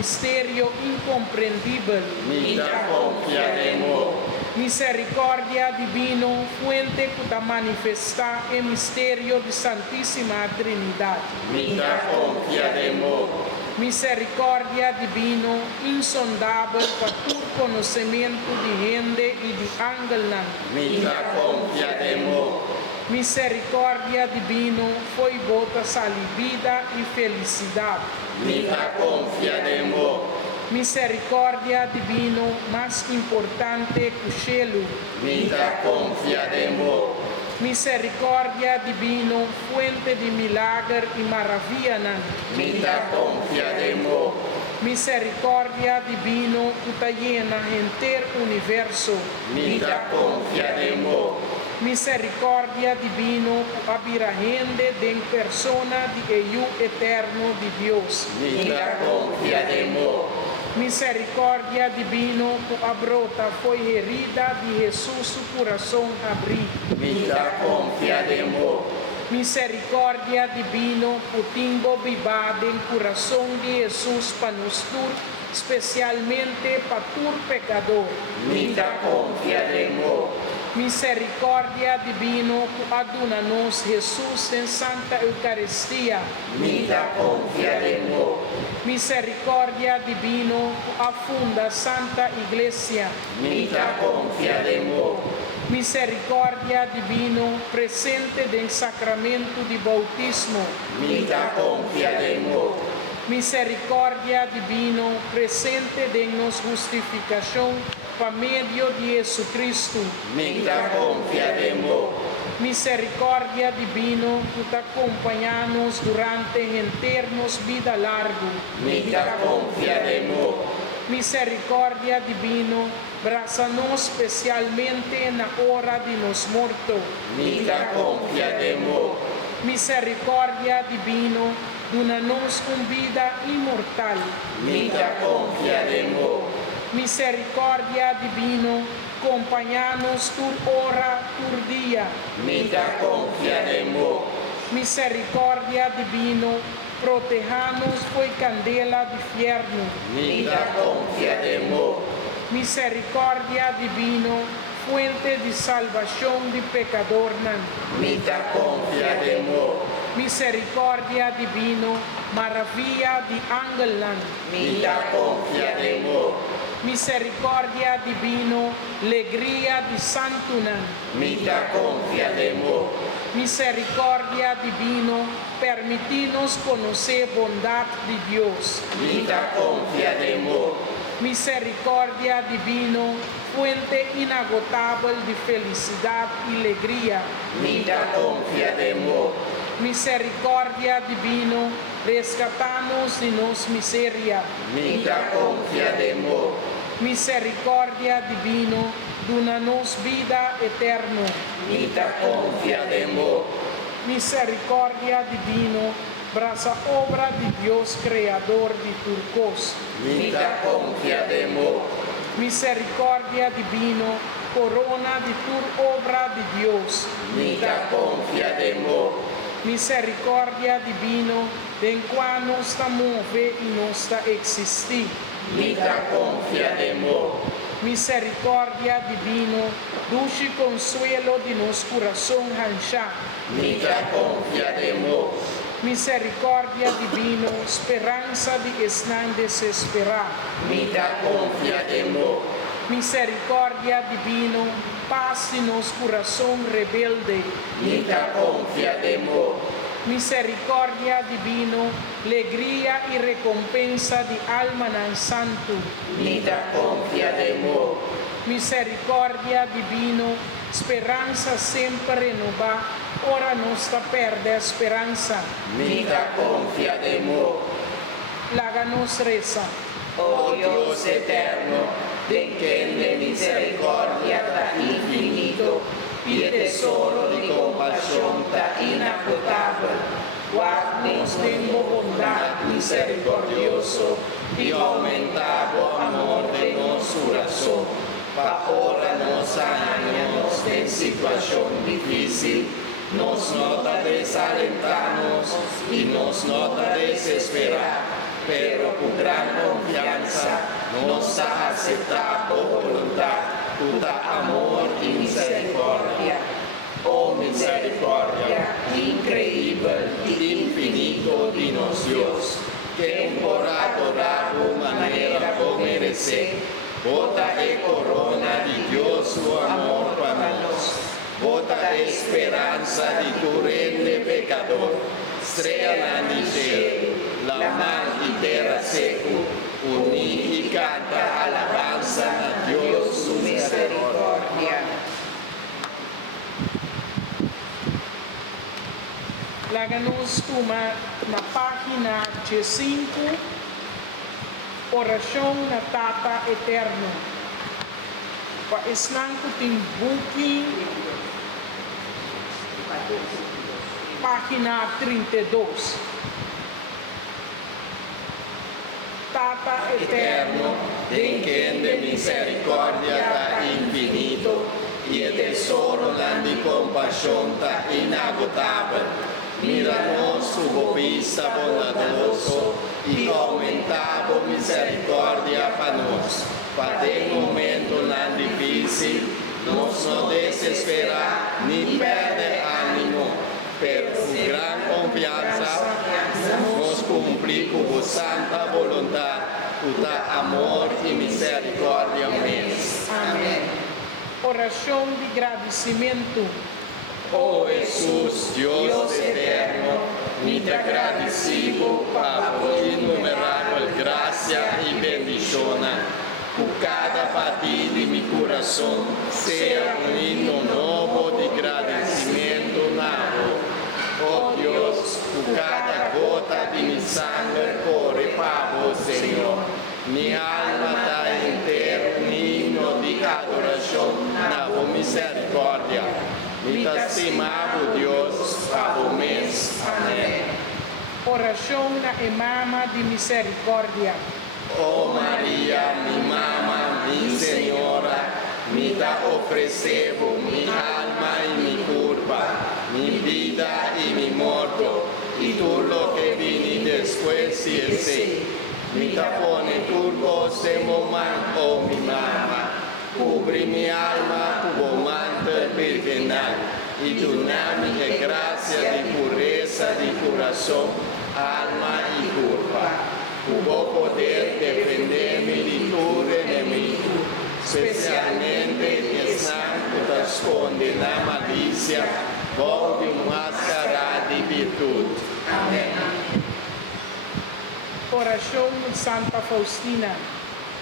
misterio incomprendibile. Mita confiaremos. Misericordia divino, fuente que manifesta el misterio de Santísima Trinidad. Mita confiaremos. Misericordia divino, insondable para tu conocimiento de gente y de ángel. Mita confiaremos. Misericordia divino, foi bota salivida e felicidade. Mita confiaremos. Misericórdia divino, mais importante que o cielo. Mita confiaremos. Misericórdia divino, fuente de milagre e maravilha. Mita confiaremos. Misericórdia divino, que está llena inteiro universo. Mita confiaremos. Misericórdia divino, que abrirá gente de persona de eu eterno de Deus. Mita confiaremos. Misericórdia divino, que abrota foi herida de Jesus, o coração abrir. Mita confiaremos. Misericórdia divino, que timbo vivade em coração de Jesus para nos tur, especialmente para tur pecador. Mita confiaremos. Misericórdia divino, que aduna-nos Jesus em Santa Eucaristia. Mita confiaremos. Misericórdia divino, que afunda Santa Iglesia. Mita confiaremos. Misericórdia divino, presente em sacramento de bautismo. Mita confiaremos. Misericórdia divino, presente em nos justificação por meio de Jesucristo. Mita confiaremos. Misericórdia divino, que te acompanha-nos durante eternos vida largo. Mita confiaremos. Misericórdia divino, braça-nos especialmente na hora de nos morto. Mita confiaremos. Misericórdia divino, dona-nos vida imortal. Mita confiaremos. Misericórdia divino, acompanha-nos por hora, por dia. Mita confiaremos. Misericórdia divino, proteja-nos foi candela de fierno. Mita confiaremos. Misericórdia divino, fuente de salvação de pecador. Mita confiaremos. Misericórdia divino, maravilha de ángel. Mita confiaremos. Misericórdia divino, alegria de santo. Mita confiaremos. Misericórdia divino, permite-nos conhecer a bondade de Deus. Mita confiaremos. Misericórdia divino, fuente inagotável de felicidade e alegria. Mita confiaremos. Misericórdia divino, rescata-nos de nos miséria. Mita confiaremos. Misericórdia divino, dona-nos vida eterna. Mita confiaremos. Misericórdia divino, braça obra de Deus Criador de turcos. Mita confiaremos. Misericórdia divino, corona de tu obra de Deus. Mita confiaremos. Misericórdia divino, de quando estamos e não está existir. Mita confiaremos. Misericórdia divino, dulce consuelo de nos coração ranchar. Mita confiaremos. Misericórdia divino, esperança de estar desesperar. Mita confiaremos. Misericórdia divino, paz de nos coração rebelde. Mita confiaremos. Misericórdia divino, alegria e recompensa de alma nan santo. Mita confiaremos. Misericórdia divino, esperança sempre renovar, ora nossa perde a esperança. Mita confiaremos. Láganos reza. Oh Dios eterno, de quien de misericordia tan infinito y de tesoro de compasión tan inagotable, guardemos tengo bondad misericordioso y aumentado amor de nuestro corazón, para ahora nos añanos en situación difícil, nos nota desalentarnos y nos nota desesperar. pero con gran confianza nos ha aceptado voluntad, tuta amor y misericordia. Oh misericordia increíble y infinito de nos Dios, que por adorar manera vos merecer, bota e corona de Dios su amor para nos, bota esperanza de tu reino pecador, estrella en el cielo, la mar y tierra seco, uní y canta alabanza a Dios su misericordia. Láganos uma na página 15, oração na Tata Eterno. Paisnang kuting buki, página 32. Tata Eterno, en quien de misericordia ta infinito, y el tesoro de compasión ta inagotable. Míranos tu vista bondadoso y aumentado misericordia para nos. Para el momento tan difícil, nos no desespera ni perde ánimo, pero con gran confianza nos cumplir con santa voluntad, tu amor y misericordia. Amén. oração de agradecimento. Oh Jesús, Dios eterno, me te agradecido para tu innumerable gracia y bendición. Por cada batida de mi corazón sea un himno nuevo de agradecimiento nuevo. Oh Dios, por cada gota de mi sangre corre para vos, Señor. Mi alma está entera un himno de adoración na tua misericordia. Mi estimado Dios, a vos mes. Amén. Oração na Mama de Misericórdia. Oh María, mi mamá, mi señora, me da ofrecido mi alma y mi culpa, mi vida y mi muerto, y tú lo que vini después y ese. Me da pone turcos de momán, oh mi mamá, cubre mi alma con manto virginal, y tu nami de gracia, de pureza, de corazón, alma y culpa. Hubo poder defenderme de tu enemigo, especialmente que están que esconde la malicia, con máscara de virtud. Amén. Oração de Santa Faustina.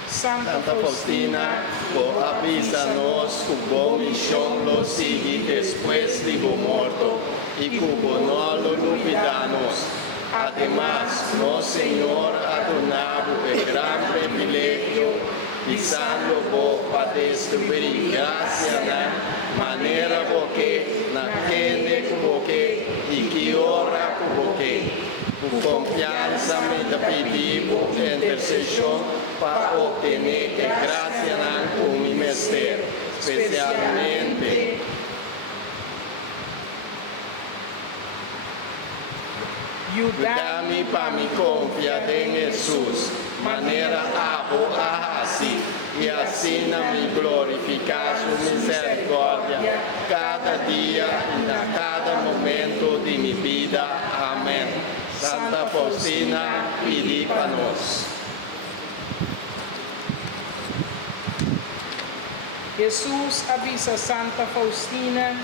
Santa Faustina, vos avísanos que vos misión lo sigue después de vos muerto y que vos no lo olvidamos. Además, no Señor, adornado el gran privilegio, pisando vos para destruir gracia na manera porque na quede que y que ora que. Con confianza me te pedimos intercesión para obtener gracia en mi misterio, especialmente ayúdame para mi confianza en Jesús, manera abo así, y así me glorificar su misericordia cada día y a cada momento de mi vida. Amén. Santa Faustina, pidi para nós. Jesus avisa Santa Faustina,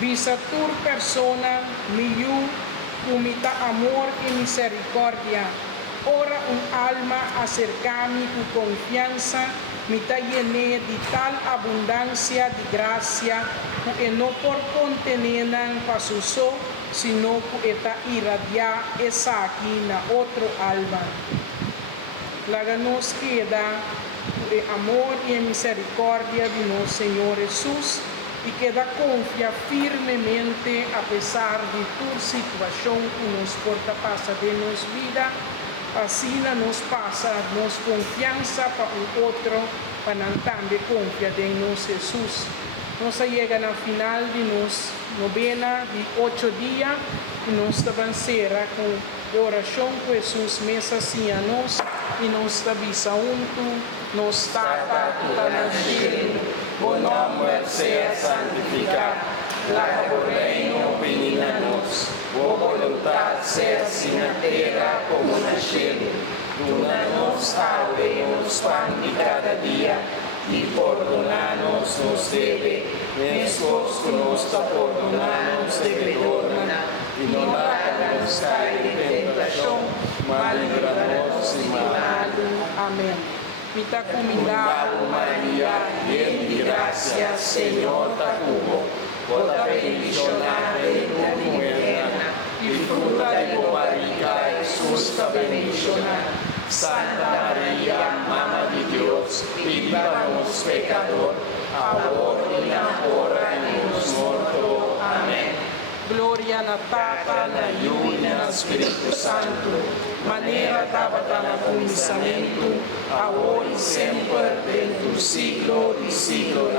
visa tu persona, miyu, humita amor y misericordia. Ora un alma acercami tu confianza, mita llene de tal abundancia de gracia, que no por contenenan pasuso, sino que está irradia esa aquí na otro alma. La nos queda de amor y misericordia de nuestro Señor Jesús y queda confía firmemente a pesar de tu situación que nos porta pasa de nuestra vida, así nos pasa nos confianza para un otro, para también confía en nuestro Jesús. Nos llegan al final de nuestra novena de 8 días y nos avanzará con de oração que Jesus mesa sia nós e nos tabisa unto, nos tata e tanashin, o nome seja santificado, la o reino venha a nós, o vontade seja assim na terra como no céu. Dona-nos hoje o pão de cada dia e perdona-nos nos deve, mesmo que nos perdonamos devedores, e não nos caia em tentação, mas livra-nos do mal. Amém. Mita cuidado, Maria, llena de gracia, Señor está contigo. Vos bendicionada en tu mujer, y fruta de tu barriga, Jesús está bendicionado. Santa María, Mamá de Dios, pida para los pecadores, ahora y en la hora de nuestra muerte. Amén. Glória na Tata, na Hijo e no Espírito Santo, maneira estava no começamento, agora e sempre, dentro do siglo de siglos.